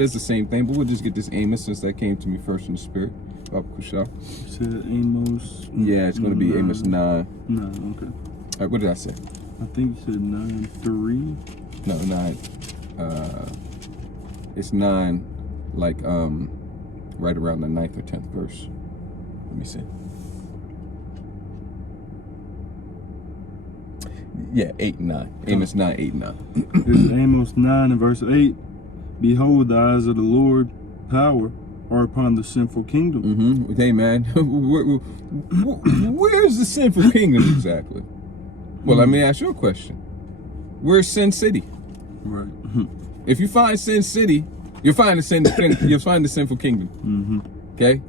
It's the same thing, but we'll just get this Amos since that came to me first in the spirit. You said Amos. Yeah, it's going to be Amos 9. 9, okay. All right, what did I say? I think you said 9:3. No, 9. It's 9, like right around the 9th or 10th verse. Let me see. Yeah, 8 and 9. Amos 9, 8 and 9. It's Amos 9 and verse 8. Behold, the eyes of the Lord power are upon the sinful kingdom. Mm-hmm. Hey, man, where's the sinful kingdom exactly? Well, let me ask you a question. Where's Sin City? Right. If you find Sin City, you'll find the sinful kingdom. Mm-hmm. Okay?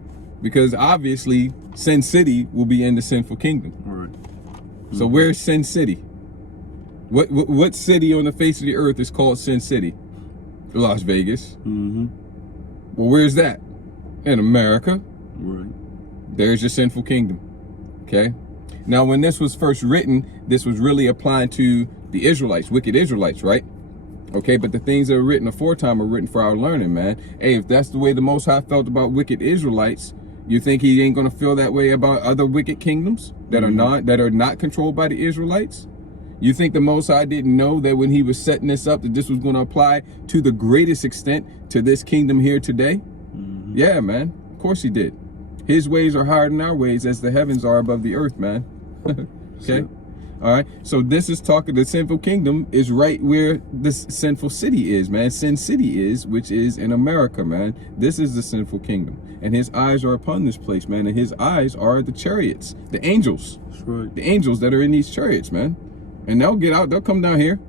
Because obviously, Sin City will be in the sinful kingdom. All right. Mm-hmm. So where's Sin City? What city on the face of the earth is called Sin City? Las Vegas. Mm-hmm. Well, where's that? In America. Right. There's your sinful kingdom. Okay? Now, when this was first written, this was really applying to the Israelites, wicked Israelites, right? Okay, but the things that are written aforetime are written for our learning, man. Hey, if that's the way the Most High felt about wicked Israelites, you think he ain't gonna feel that way about other wicked kingdoms that are not controlled by the Israelites? You think the Most High didn't know that when he was setting this up, that this was going to apply to the greatest extent to this kingdom here today? Mm-hmm. Yeah, man. Of course he did. His ways are higher than our ways, as the heavens are above the earth, man. Okay? All right. So this is talking, the sinful kingdom is right where this sinful city is, man. Sin City is, which is in America, man. This is the sinful kingdom. And his eyes are upon this place, man. And his eyes are the chariots, the angels. That's right. The angels that are in these chariots, man. And they'll get out, they'll come down here.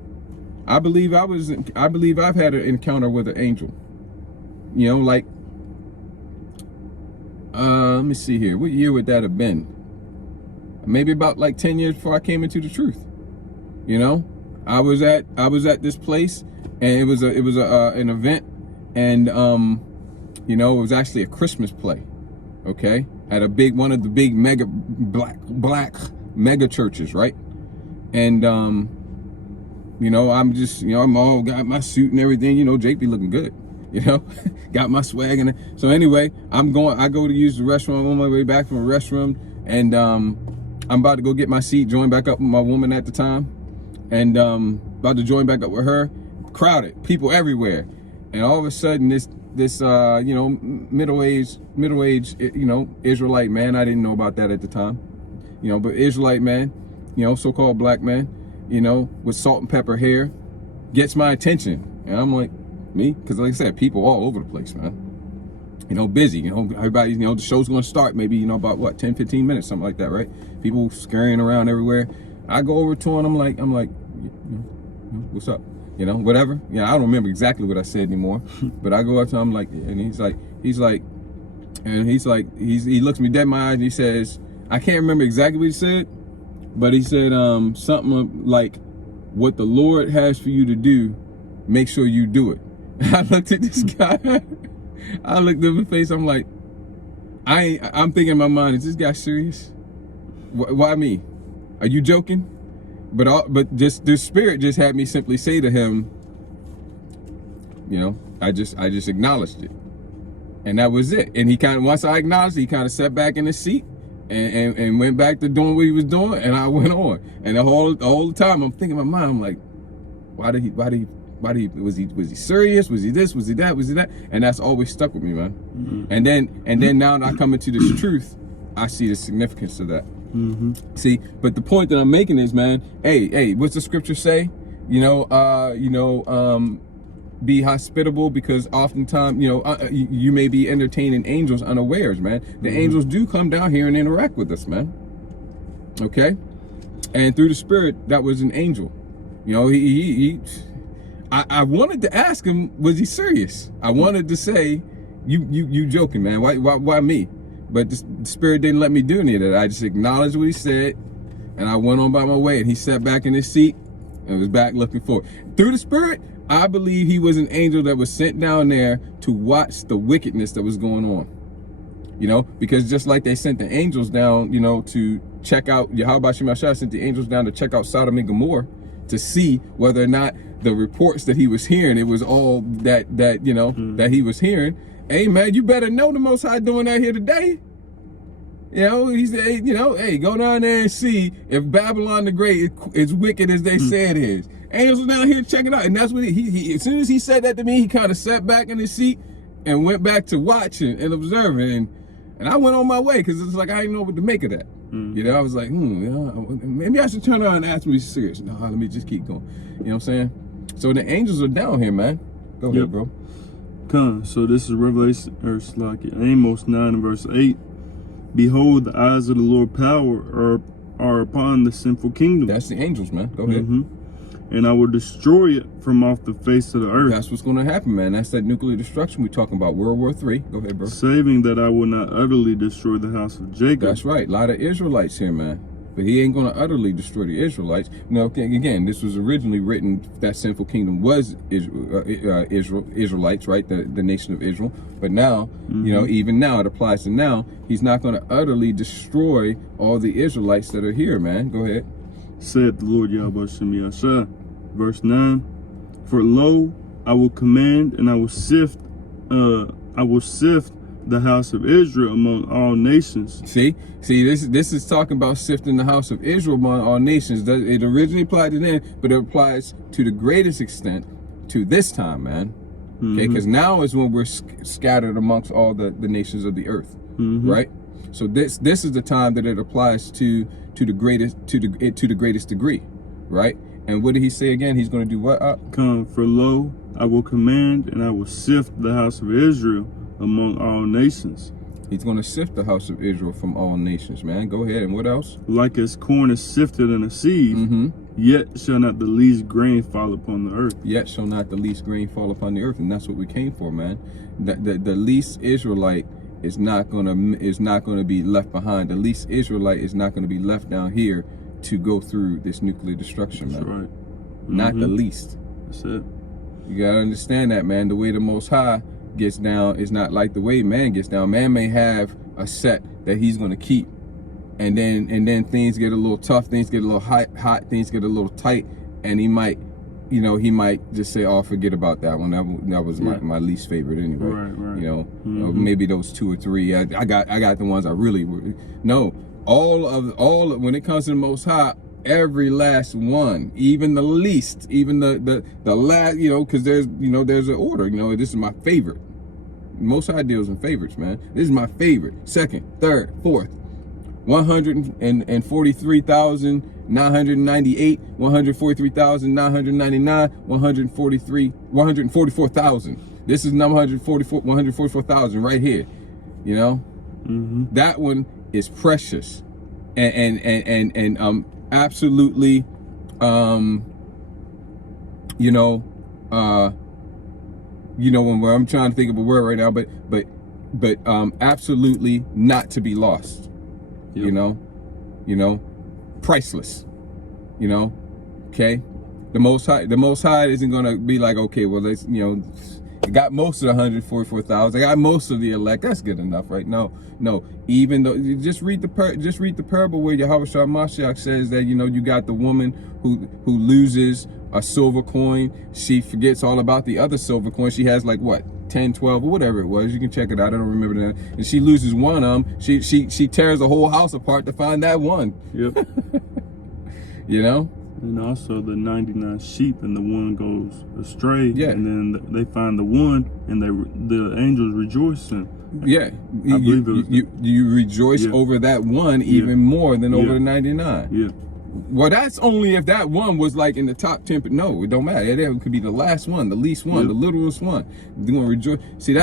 I believe I've had an encounter with an angel. You know, like, let me see here. What year would that have been? Maybe about like 10 years before I came into the truth. You know, I was at this place, and it was an event, and you know, it was actually a Christmas play. Okay, at one of the big mega black mega churches, right? And you know, I'm just, you know, I'm all got my suit and everything. You know, Jake be looking good. You know, got my swag in it. So anyway, I go to use the restroom. I'm on my way back from the restroom, and I'm about to go get my seat, join back up with my woman at the time, and about to join back up with her. Crowded, people everywhere, and all of a sudden this you know, middle-aged you know, Israelite man, I didn't know about that at the time, you know, but Israelite man, you know, so-called black man, you know, with salt and pepper hair, gets my attention, and I'm like, me? Because like I said, people all over the place, man. You know, busy, you know, everybody, you know, the show's going to start maybe, you know, about what, 10, 15 minutes, something like that, right? People scurrying around everywhere. I go over to him, I'm like, what's up? You know, whatever. You know, I don't remember exactly what I said anymore, but I go up to him like, and he looks me dead in my eyes, and he says, I can't remember exactly what he said, but he said something like, what the Lord has for you to do, make sure you do it. And I looked at this guy. I looked at his face. I'm like, I'm thinking in my mind, is this guy serious? Why me? Are you joking? But just the spirit just had me simply say to him, you know, I just acknowledged it, and that was it. And he once I acknowledged it, he kind of sat back in his seat and went back to doing what he was doing, and I went on. And the whole time I'm thinking in my mind, I'm like, why was he serious? Was he this? Was he that? Was he that? And that's always stuck with me, man. Mm-hmm. And then now that I come into this truth, I see the significance of that. Mm-hmm. See, but the point that I'm making is, man, hey, what's the scripture say? You know, be hospitable, because oftentimes, you know, you may be entertaining angels unawares, man. The angels do come down here and interact with us, man. Okay, and through the spirit, that was an angel. You know, I wanted to ask him, was he serious? I wanted to say, you joking, man? Why me? But the spirit didn't let me do any of that. I just acknowledged what he said, and I went on by my way. And he sat back in his seat and was back looking forward. Through the spirit, I believe he was an angel that was sent down there to watch the wickedness that was going on. You know, because just like they sent the angels down, you know, to check out, Yahweh Shemashah sent the angels down to check out Sodom and Gomorrah, to see whether or not the reports that he was hearing, it was all that you know, that he was hearing. Hey man, you better know the Most High doing that here today. You know, he said, you know, hey, go down there and see if Babylon the Great is wicked as they say it is. Angels are down here checking out. And that's what he as soon as he said that to me, he kind of sat back in his seat and went back to watching and observing. And I went on my way because it's like I didn't know what to make of that. You know, I was like, you know, maybe I should turn around and ask me serious. No, let me just keep going. You know what I'm saying? So the angels are down here, man. Go ahead, bro. Come. So this is Revelation, or like Amos 9 and verse 8. Behold, the eyes of the Lord power are upon the sinful kingdom. That's the angels, man. Go ahead. And I will destroy it from off the face of the earth. That's what's going to happen, man. That's that nuclear destruction we're talking about, World War III. Go ahead, bro. Saving that I will not utterly destroy the house of Jacob. That's right. A lot of Israelites here, man. But he ain't going to utterly destroy the Israelites. Now, again, this was originally written, that sinful kingdom was Israelites, right? The nation of Israel. But now, you know, even now, it applies to now. He's not going to utterly destroy all the Israelites that are here, man. Go ahead. Said the Lord Yahweh Shem Yahshua. Verse 9. For lo, I will command and I will sift the house of Israel among all nations. See, this is talking about sifting the house of Israel among all nations. It originally applied to them, but it applies to the greatest extent to this time, man. Okay, because now is when we're scattered amongst all the nations of the earth, right? So this is the time that it applies to the greatest degree, right? And what did he say again? He's going to do what? Come, for lo, I will command and I will sift the house of Israel among all nations. He's going to sift the house of Israel from all nations, man. Go ahead. And what else? Like as corn is sifted in a sieve, yet shall not the least grain fall upon the earth. Yet shall not the least grain fall upon the earth. And that's what we came for, man. The least Israelite is not going to be left behind. The least Israelite is not going to be left down here to go through this nuclear destruction, man. That's right. Not the least. That's it. You got to understand that, man. The way the Most High gets down is not like the way man gets down. Man may have a set that he's going to keep, and then things get a little tough, things get a little hot, things get a little tight, and he might just say, oh, forget about that one. That was my least favorite anyway. Right. You know, maybe those 2 or 3. I got the ones I really would. No, all of when it comes to the Most High, every last one, even the least, even the last, you know, because there's an order. You know, this is my favorite. Most High deals in favorites, man. This is my favorite. Second, third, fourth. 143,998, 143,999, 144,000. This is number 144,000 right here. You know, that one is precious, and absolutely, when I'm trying to think of a word right now, but absolutely not to be lost. Yep. You know, priceless. You know, okay. The Most High isn't gonna be like, okay, well, let's, I got most of the 144,000. I got most of the elect. That's good enough, right? No. Even though, just read the parable where Yahweh Shah Mashiach says that, you got the woman who loses a silver coin. She forgets all about the other silver coin. She has like what, 10, 12, or whatever it was. You can check it out. I don't remember that. And she loses one of them. She tears the whole house apart to find that one. Yep. And also the 99 sheep, and the one goes astray. Yeah. And then they find the one, and the angels rejoicing. Yeah. I believe it was you rejoice over that one even more than over the 99. Yeah. Well, that's only if that one was like in the top 10. No, it don't matter. It could be the last one, the least one, the littlest one. They're gonna rejoice. See,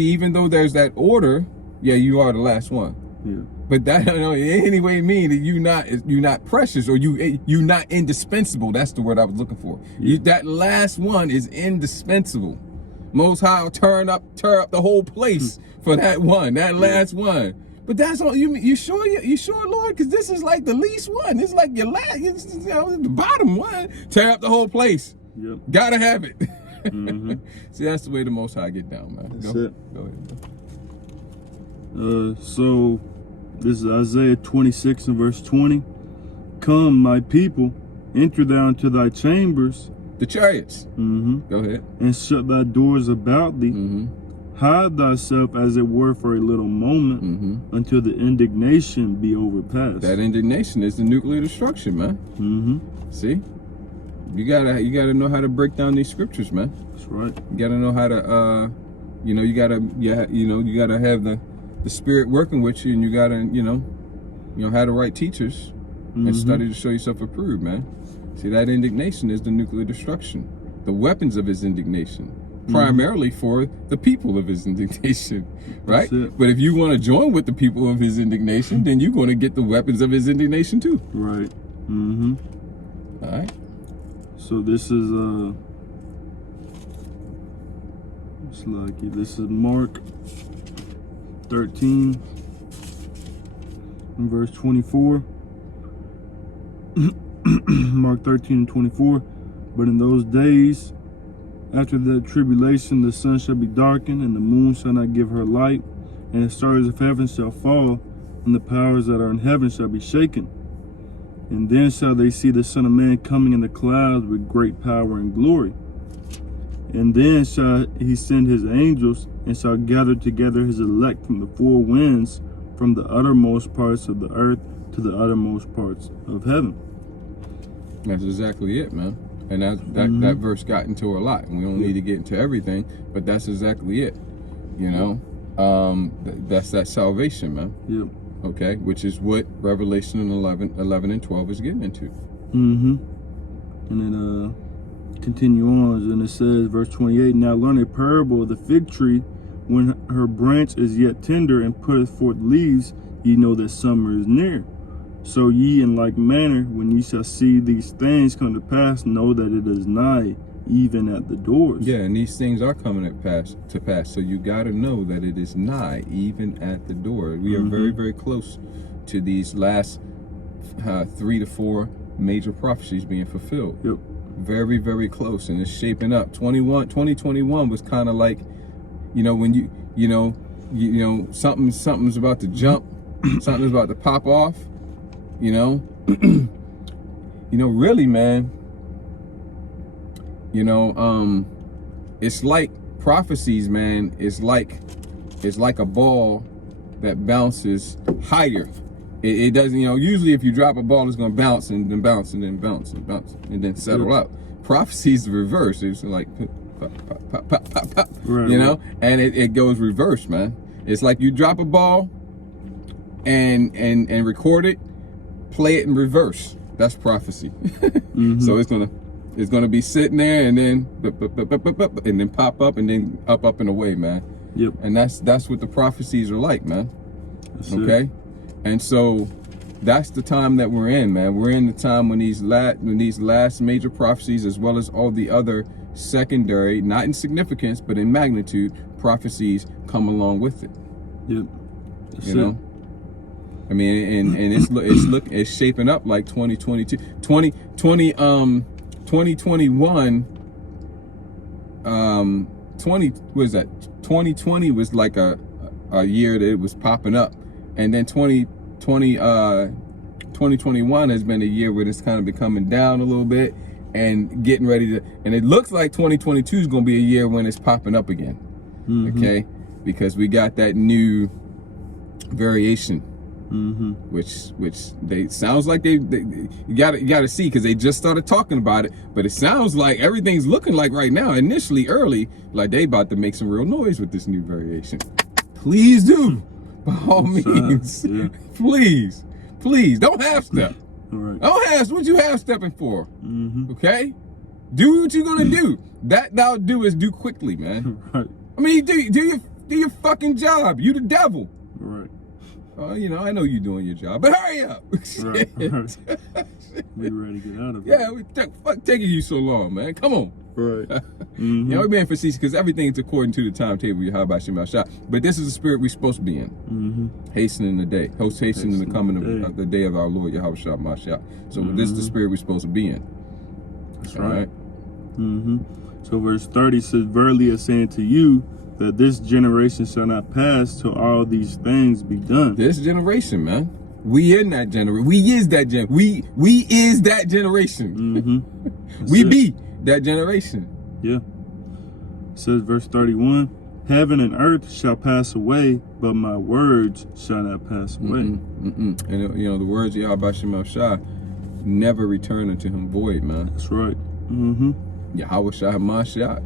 even though there's that order, you are the last one. Yeah. But that don't in any way mean that you're not precious, or you're not indispensable. That's the word I was looking for. Yeah. That last one is indispensable. Most High will tear up the whole place for that one, that last one. But that's all. You sure, Lord? Because this is like the least one. It's like your last, the bottom one. Tear up the whole place. Yep. Gotta have it. See, that's the way the Most High get down, man. That's it. Go ahead. So this is Isaiah 26 and verse 20. Come, my people, Enter thou into thy chambers. The chariots. Go ahead. And shut thy doors about thee. Hide thyself as it were for a little moment until the indignation be overpassed. That indignation is the nuclear destruction, man. See? You gotta know how to break down these scriptures, man. That's right. You gotta know how to you gotta have the spirit working with you, and you gotta, have the right teachers and study to show yourself approved, man. See, that indignation is the nuclear destruction. The weapons of his indignation. Primarily for the people of his indignation, right? But if you want to join with the people of his indignation, then you're going to get the weapons of his indignation too. Right. All right. So this is this is Mark 13 and verse 24. Mark 13 and 24. But in those days, after the tribulation, the sun shall be darkened, and the moon shall not give her light, and the stars of heaven shall fall, and the powers that are in heaven shall be shaken. And then shall they see the Son of Man coming in the clouds with great power and glory. And then shall he send his angels, and shall gather together his elect from the four winds, from the uttermost parts of the earth to the uttermost parts of heaven. That's exactly it, man. And that verse got into a lot, and we don't need to get into everything, but that's exactly it. That's that salvation, man. Yep. Okay, which is what Revelation 11 and 12 is getting into. And then continue on, and it says, verse 28, now learn a parable of the fig tree. When her branch is yet tender and putteth forth leaves, ye know that summer is near. So ye in like manner, when ye shall see these things come to pass, know that it is nigh, even at the doors. Yeah, and these things are coming to pass. So you got to know that it is nigh, even at the door. We are very, very close to these last 3 to 4 major prophecies being fulfilled. Yep. Very, very close, and it's shaping up. 2021 was kind of like, when something's about to jump, something's about to pop off. Really, man, it's like prophecies, man. It's like a ball that bounces higher. It doesn't, usually if you drop a ball, it's going to bounce and then bounce and then bounce and bounce and then settle up. Prophecies the reverse. It's like pop, pop, pop, pop, pop, right. And it goes reverse, man. It's like you drop a ball and record it, play it in reverse. That's prophecy. So it's gonna be sitting there and then pop up and then up and away, man. Yep. And that's what the prophecies are like, man. That's okay. It. And so that's the time that we're in, man. We're in the time when these last major prophecies, as well as all the other secondary, not in significance but in magnitude, prophecies come along with it. Yep. That's it. I mean, and it's shaping up like 2022, 2021, 2020 was like a year that it was popping up, and then 2021 has been a year where it's kind of been coming down a little bit and getting ready to, and it looks like 2022 is going to be a year when it's popping up again. Okay, because we got that new variation. Which they sounds like they you gotta see, because they just started talking about it, but it sounds like everything's looking like right now, initially early, like they about to make some real noise with this new variation. Please do, by all means. please don't half step. Don't half, what you half stepping for? Okay, do what you're gonna do. That thou do is do quickly, man. I mean, do your fucking job. You the devil. I know you're doing your job, but hurry up. We ready to get out of it. Yeah, fuck taking you so long, man. Come on. We're being facetious because everything's according to the timetable. How about Shema Shah? But this is the spirit we're supposed to be in. Hastening the day. Hastening the coming of the day of our Lord Yahweh Shah Mashiach. So this is the spirit we're supposed to be in. That's right. So verse 30 says, verily I say unto you, that this generation shall not pass till all these things be done. This generation, man. We in that generation. We is that we is that generation. We be that generation. Yeah. It says verse 31, heaven and earth shall pass away, but my words shall not pass away. And you know, the words of Yahweh Shem Shai never return unto him void, man. That's right. Yahweh Shai Mashiach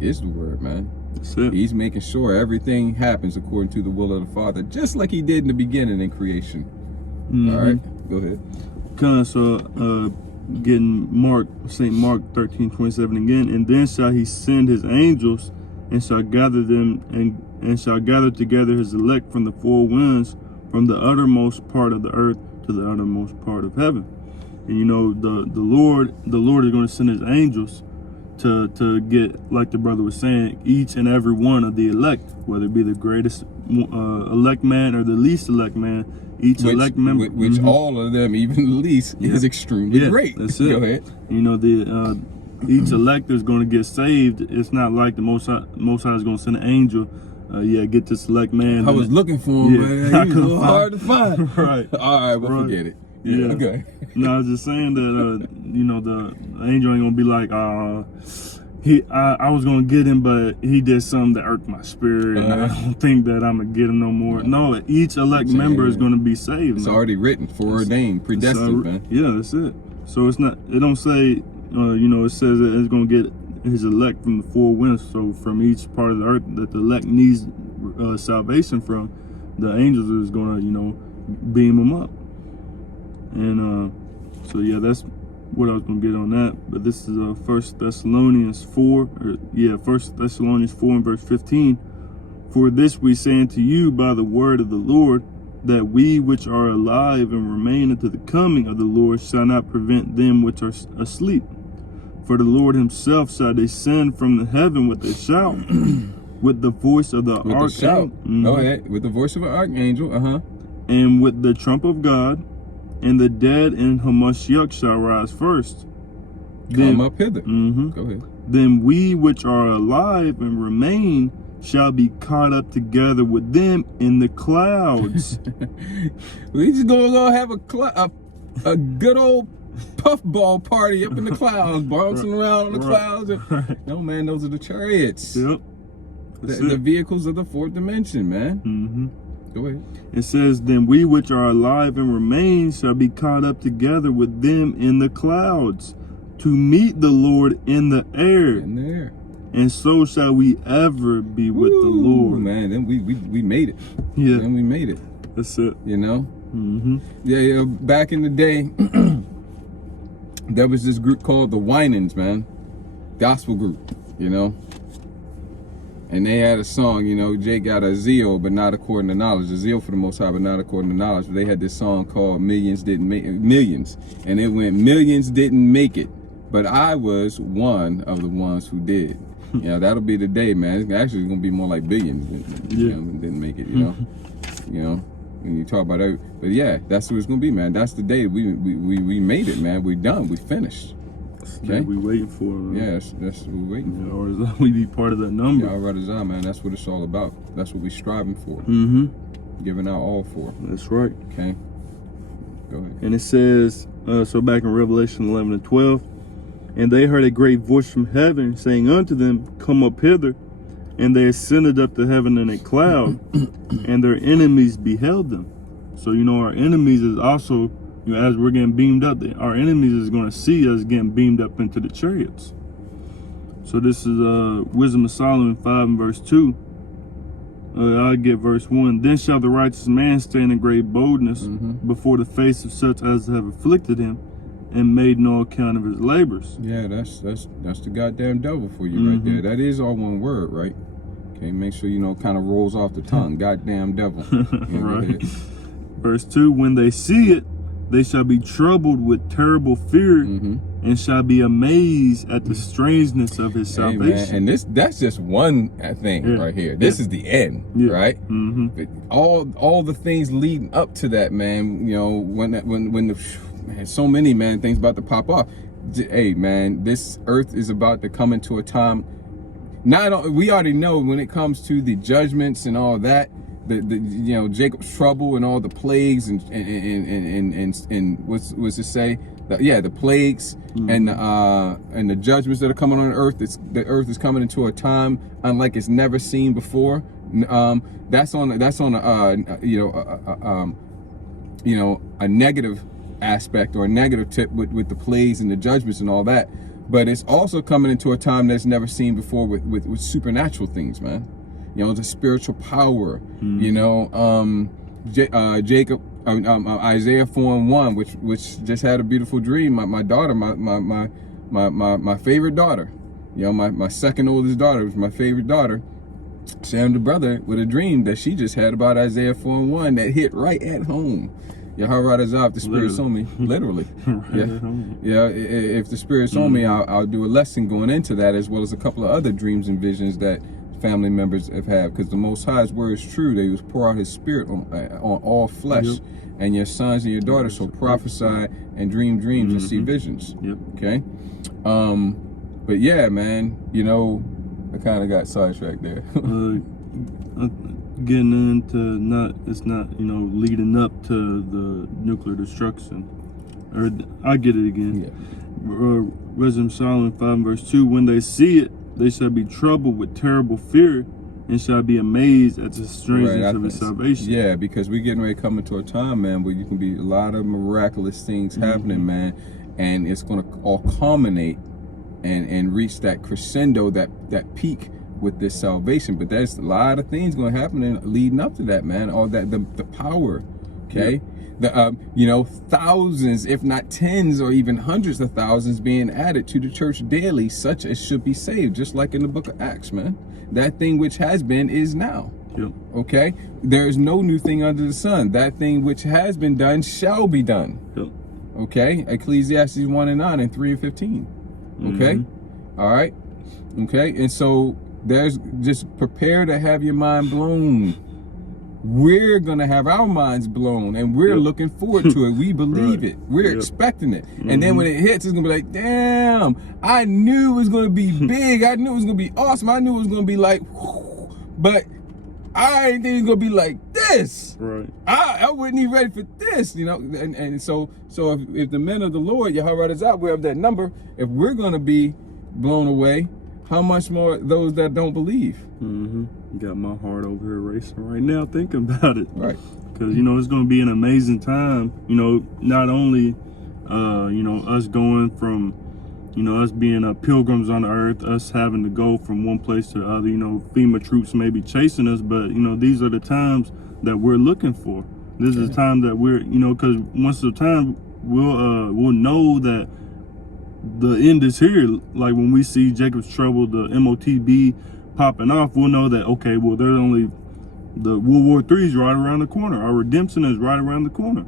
is the word, man. That's it. He's making sure everything happens according to the will of the Father, just like he did in the beginning in creation. All right, go ahead. So getting St. Mark 13:27 again, and then shall he send his angels and shall gather them and shall gather together his elect from the four winds, from the uttermost part of the earth to the uttermost part of heaven. And you know, the Lord is going to send his angels to get, like the brother was saying, each and every one of the elect, whether it be the greatest elect man or the least elect man, elect member, which all of them, even the least, is extremely great. That's it. Go ahead. You know, each elect is going to get saved. It's not like the Most High is going to send an angel. Get this select man. I was looking for him, man. He was a little hard to find. Right. All right, well, forget it. Yeah. Okay. No, I was just saying that you know, the angel ain't gonna be like, I was gonna get him, but he did something that irked my spirit, and I don't think that I'm gonna get him no more. No, each elect member is gonna be saved. It's already written, foreordained, predestined, man. Yeah, that's it. So it's not. It don't say. You know, it says that it's gonna get his elect from the four winds. So from each part of the earth that the elect needs salvation from, the angels is gonna, you know, beam them up. And so yeah, that's what I was gonna get on that. But this is 1 Thessalonians 4, 1 Thessalonians 4 and verse 15. For this we say unto you by the word of the Lord, that we which are alive and remain unto the coming of the Lord shall not prevent them which are asleep. For the Lord himself shall descend from the heaven with a shout, with the voice of the archangel. Go ahead. With the voice of an archangel, and with the trump of God, and the dead in Hamashiach shall rise first. Come up hither. Go ahead. Then we which are alive and remain shall be caught up together with them in the clouds. We just gonna go have a good old puffball party up in the clouds, bouncing around on the clouds. No, man, those are the chariots. Yep. The vehicles of the fourth dimension, man. Go ahead. It says, then we which are alive and remain shall be caught up together with them in the clouds to meet the Lord in the air. In the air. And so shall we ever be with the Lord. Man, then we made it. Yeah. Then we made it. That's it. You know? Yeah, back in the day, there was this group called the Winans, man. Gospel group, you know? And they had a song, you know, Jake got a zeal, but not according to knowledge. A zeal for the Most High, but not according to knowledge. But they had this song called Millions Didn't Make It. Millions. And it went, millions didn't make it. But I was one of the ones who did. You know, that'll be the day, man. It's actually going to be more like billions didn't make it, you know. You know, when you talk about that. But yeah, that's what it's going to be, man. That's the day we made it, man. We done. We finished. Okay, we waiting for it. Yeah, that's what we're waiting for. Or is we be part of that number? Yeah, right, man. That's what it's all about. That's what we're striving for. Giving out all for. That's right. Okay. Go ahead. And it says, so back in Revelation 11 and 12, and they heard a great voice from heaven saying unto them, come up hither. And they ascended up to heaven in a cloud, and their enemies beheld them. So, you know, our enemies is also, you know, as we're getting beamed up, our enemies is going to see us getting beamed up into the chariots. So this is Wisdom of Solomon 5 and verse 2. I'll get verse 1. Then shall the righteous man stand in great boldness before the face of such as have afflicted him and made no account of his labors. Yeah, that's the goddamn devil for you right there. That is all one word, right? Okay, make sure, you know, kind of rolls off the tongue. Goddamn devil. Yeah, right. Verse 2, when they see it, they shall be troubled with terrible fear and shall be amazed at the strangeness of his salvation. Man. And that's just one thing right here. This is the end, right? But all the things leading up to that, man, you know, when man, so many, man, things about to pop off. Hey, man, this earth is about to come into a time. We already know when it comes to the judgments and all that, Jacob's trouble and all the plagues and what's it say? The plagues and the judgments that are coming on earth. The earth is coming into a time unlike it's never seen before. That's on a negative aspect or a negative tip with the plagues and the judgments and all that. But it's also coming into a time that's never seen before with supernatural things, man. The spiritual power. Isaiah 4:1, which just had a beautiful dream. My daughter, my favorite daughter, my second oldest daughter was my favorite daughter. Sam, the brother, with a dream that she just had about Isaiah 4:1 that hit right at home. If the Spirit's on me, literally. If the Spirit's on me, I'll do a lesson going into that, as well as a couple of other dreams and visions that family members have had, because the Most High's word is true. They was pour out His Spirit on all flesh, and your sons and your daughters shall prophesy and dream dreams and see visions. Okay, but yeah, man, I kind of got sidetracked there. Getting into it's not leading up to the nuclear destruction. Or I get it again. Wisdom Solomon 5:2. When they see it, they shall be troubled with terrible fear, and shall be amazed at the strangeness of His salvation. Yeah, because we're getting ready to come into a time, man, where you can be a lot of miraculous things happening, man, and it's going to all culminate and reach that crescendo, that peak with this salvation. But there's a lot of things going to happen leading up to that, man. All that the power, okay. Thousands, if not tens or even hundreds of thousands being added to the church daily, such as should be saved, just like in the book of Acts, man. That thing which has been is now. Okay? There is no new thing under the sun. That thing which has been done shall be done. Okay? Ecclesiastes 1:9 and 3:15. Okay? All right? Okay? And so there's just prepare to have your mind blown. We're going to have our minds blown, and we're looking forward to it. We believe it. We're expecting it. And then when it hits, it's going to be like, damn, I knew it was going to be big. I knew it was going to be awesome. I knew it was going to be like, whoo, but I didn't think it was going to be like this. I wasn't even ready for this, And so if the men of the Lord, Yahweh is out, we have that number. If we're going to be blown away, how much more those that don't believe? Got my heart over here racing right now thinking about it. Right. Because, it's going to be an amazing time. Not only, us going from, us being pilgrims on the earth, us having to go from one place to the other, FEMA troops maybe chasing us, but, these are the times that we're looking for. This is the time that we're, because once the time we'll know that the end is here. Like when we see Jacob's trouble, the MOTB popping off, we'll know that, okay, well, there's only the World War III is right around the corner. Our redemption is right around the corner.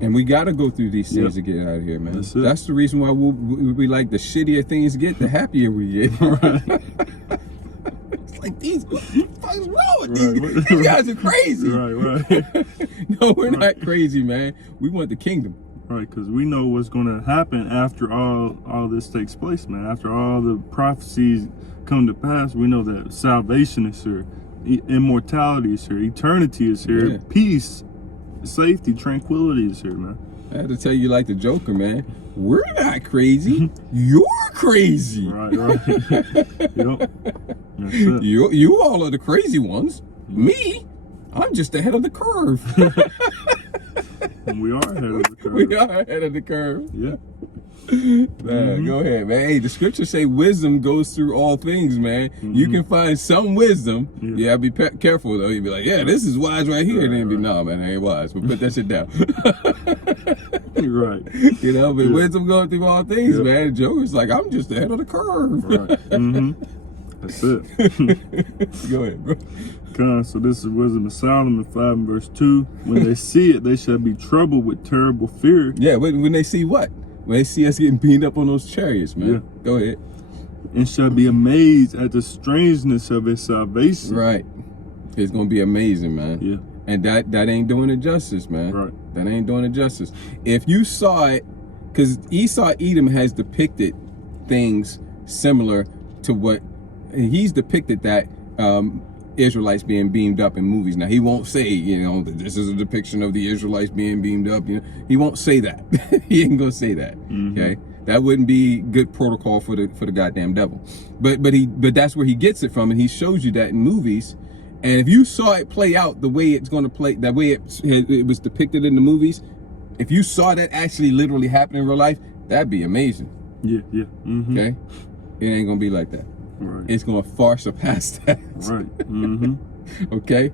And we got to go through these things to get out of here, man. That's the reason why we like the shittier things get, the happier we get. It's like, what's wrong with these guys are crazy. No, we're not crazy, man. We want the kingdom. Right, because we know what's going to happen after all this takes place, man. After all the prophecies come to pass, we know that salvation is here, immortality is here, eternity is here, peace, safety, tranquility is here, man. I had to tell you like the Joker, man. We're not crazy. You're crazy. Right. Yep. That's it. You all are the crazy ones. Me, I'm just ahead of the curve. And we are ahead of the curve. We are ahead of the curve. Yeah. Man, go ahead, man. Hey, the scriptures say wisdom goes through all things, man. You can find some wisdom. Yeah, be careful though. You'd be like, yeah, this is wise right here. And then be, no, man, I ain't wise. But put that shit down. But wisdom going through all things, man. Joker's like, I'm just ahead of the curve. That's it. Go ahead, bro. So this is Wisdom of Solomon 5:2. When they see it, they shall be troubled with terrible fear. Yeah, when they see what? When they see us getting beamed up on those chariots, man. Go ahead. And shall be amazed at the strangeness of His salvation. Right. It's going to be amazing, man. Yeah. And that ain't doing it justice, man. Right. That ain't doing it justice. If you saw it, because Esau Edom has depicted things similar to what he's depicted that Israelites being beamed up in movies. Now he won't say, you know, that this is a depiction of the Israelites being beamed up. You know, he won't say that. He ain't gonna say that. Okay, that wouldn't be good protocol for the goddamn devil. But that's where he gets it from, and he shows you that in movies. And if you saw it play out the way it's going to play, that way it was depicted in the movies, if you saw that actually literally happen in real life, that'd be amazing. Yeah. Okay, it ain't gonna be like that. Right. It's gonna far surpass that. Right. Okay,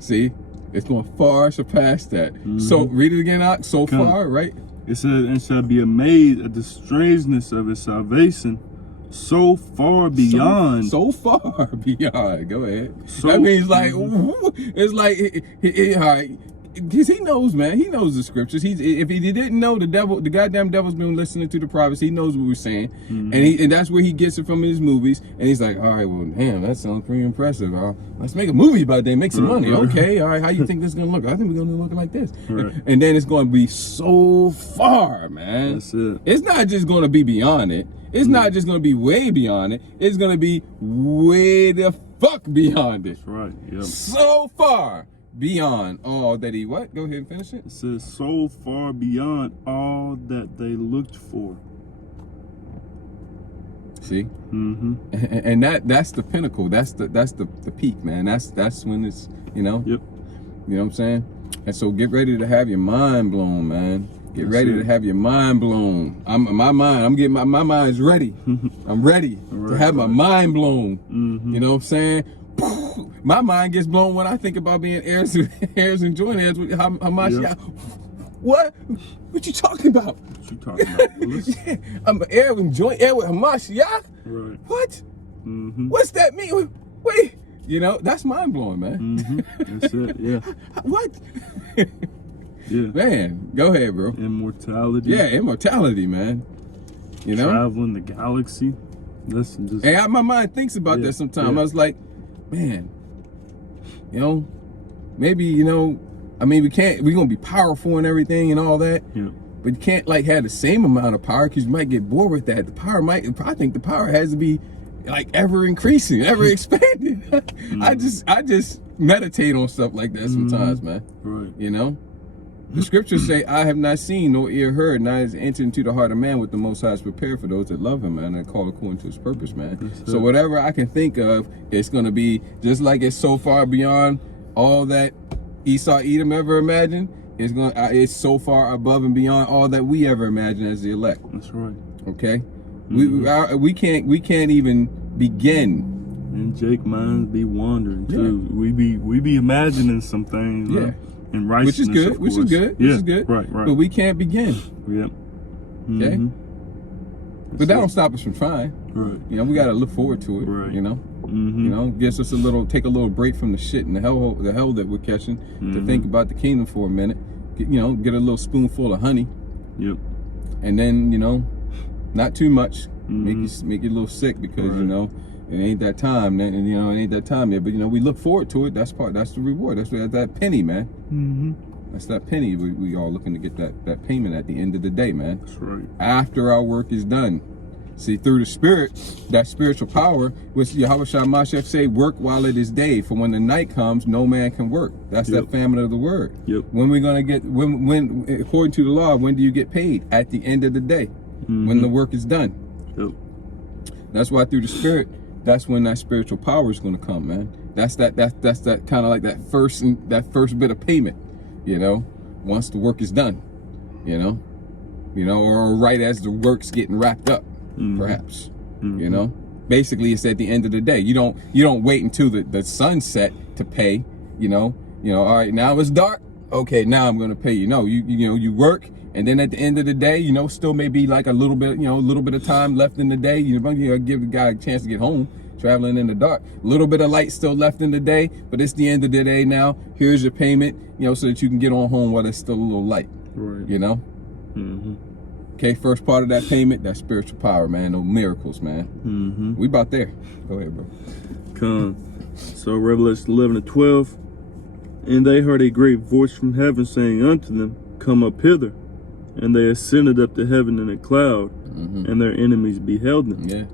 see, it's gonna far surpass that. So read it again, Ox. So far, right? It said, and shall be amazed at the strangeness of his salvation, so far beyond. So far beyond. Go ahead. So, that means like it's like all right. Because he knows, man. He knows the scriptures. If he didn't know, the goddamn devil's been listening to the prophets. He knows what we're saying, and that's where he gets it from in his movies. And he's like, all right, well, damn, that sounds pretty impressive. Let's make a movie about that, make some money. Okay, all right. How you think this is gonna look? I think we're gonna look like this. And then it's gonna be so far, man. That's it. It's not just gonna be beyond it. It's not just gonna be way beyond it. It's gonna be way the fuck beyond it. That's right. Yep. So far beyond all that he what? Go ahead and finish it. It says, so far beyond all that they looked for. See? And that's the pinnacle. That's the peak, man. That's when it's, you know. Yep. You know what I'm saying? And so get ready to have your mind blown, man. Get ready to have your mind blown. My mind's ready. I'm ready to have my mind blown. You know what I'm saying? My mind gets blown when I think about being heirs and joint heirs with Hamashiach. What? What you talking about? What you talking about? I'm an heir and joint heir with Hamashiach? Right. What? What's that mean? Wait. You know, that's mind blowing, man. That's it. Yeah. What? Yeah. Man, go ahead, bro. Immortality. Yeah, immortality, man. You know? Traveling the galaxy. Listen, just. Hey, my mind thinks about that sometimes. I was like, man, you know, maybe, you know, I mean, we're gonna be powerful and everything and all that. Yeah. But you can't like have the same amount of power, because you might get bored with that. I think the power has to be like ever increasing, ever expanding. I just meditate on stuff like that sometimes, man. Right. You know? The scriptures say, I have not seen nor ear heard, neither has entered into the heart of man what the Most High has prepared for those that love him, man, and call according to his purpose, man. So whatever I can think of, it's going to be just like it's so far beyond all that Esau, Edom ever imagined. It's so far above and beyond all that we ever imagined as the elect. That's right. Okay? We can't even begin. And Jake minds be wandering too. We be imagining some things. Yeah. And righteousness, which is good. Right. But we can't begin. Yep. Okay? But that don't stop us from trying. Right. You know, we gotta look forward to it. Right. You know? You know, gives us take a little break from the shit and the hell that we're catching to think about the kingdom for a minute. Get a little spoonful of honey. Yep. And then, you know, not too much. Make you a little sick because you know it ain't that time. And you know, it ain't that time yet. But you know, we look forward to it. That's the reward. That's that penny, man. That's that penny. We all looking to get that payment at the end of the day, man. That's right. After our work is done. See, through the Spirit, that spiritual power, which Yahweh Shah Mashiach say, work while it is day, for when the night comes, no man can work. That's that famine of the word. Yep. When we're gonna get, when according to the law, when do you get paid? At the end of the day, when the work is done. Yep. That's why through the Spirit, that's when that spiritual power is gonna come, man. That's that kind of like that first bit of payment, you know, once the work is done, you know, or right as the work's getting wrapped up. Perhaps, you know, basically it's at the end of the day. You don't wait until the sunset to pay, you know, all right, now it's dark. Okay, now I'm going to pay you. No, you work. And then at the end of the day, you know, still may be like a little bit of time left in the day. You know, give the guy a chance to get home, traveling in the dark. A little bit of light still left in the day, but it's the end of the day now. Here's your payment, you know, so that you can get on home while there's still a little light. Right. You know? Okay, first part of that payment, that spiritual power, man. Those miracles, man. We about there. Go ahead, bro. Come. So Revelation 11:12. And they heard a great voice from heaven saying unto them, come up hither. And they ascended up to heaven in a cloud, and their enemies beheld them. Yeah.